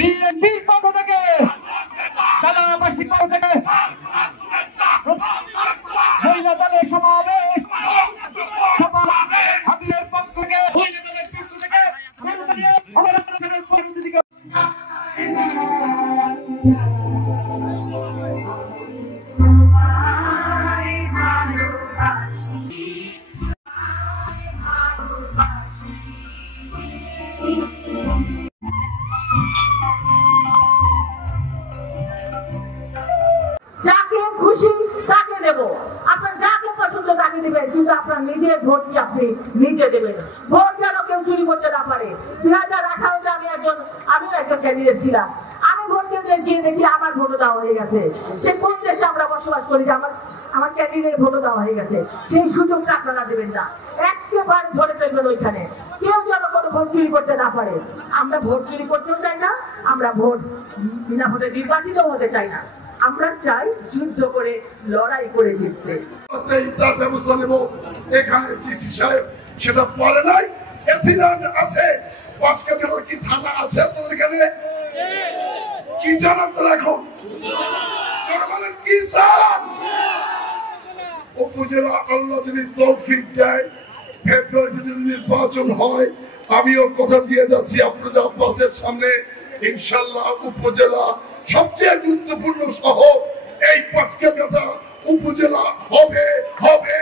বিএনপির পক্ষ থেকে জেলাবাসীর পক্ষ থেকে মহিলা দলের সমাবেশ হাবিবের পক্ষ থেকে মহিলা দলের পক্ষ থেকে যাকে খুশি তাকে দেব, আপনার যাকে পছন্দ তাকে দেবেন, কিন্তু আপনার নিজের ভোটটি আপনি নিজে দেবেন। ভোট যেন কেউ চুরি করতে না পারে। 2018-তে আমিও একজন ক্যান্ডিডেট ছিলাম। আমি ভোট কেন্দ্রে গিয়ে দেখি আমার ভোটও দেওয়া হয়ে গেছে। সে কোন দেশে আমরা বসবাস করি যে আমার ক্যান্ডিডেট ভোটও দেওয়া হয়ে গেছে? সেই সুযোগটা আপনারা দেবেন না, একেবারে ধরে ফেলবেন ওইখানে। কেউ যেন কোনো ভোট চুরি করতে না পারে। আমরা ভোট চুরি করতেও চাই না, আমরা ভোট বিনা ভোটে নির্বাচিত হতে চাই না। আমরা চাই যুদ্ধ করে লড়াই করে জিততে। তার ব্যবস্থা নেব। এখানে ডিসি সাহেব সেটা পরে নাই, এসিডেন্ট আছে। কক্সবাজার কি থানা আছে আপনাদের এখানে? কি চান আপনারা এখন? জনগণের কি চান? উপজেলা আল্লাহ যদি তৌফিক দেয়, ফেব্রুয়ারিতে যদি নির্বাচন হয়, আমিও কথা দিয়ে যাচ্ছি আপনাদের আব্বাসের সামনে, ইনশাল্লাহ উপজেলা সবচেয়ে গুরুত্বপূর্ণ শহর এই পাটকেল উপজেলা হবে হবে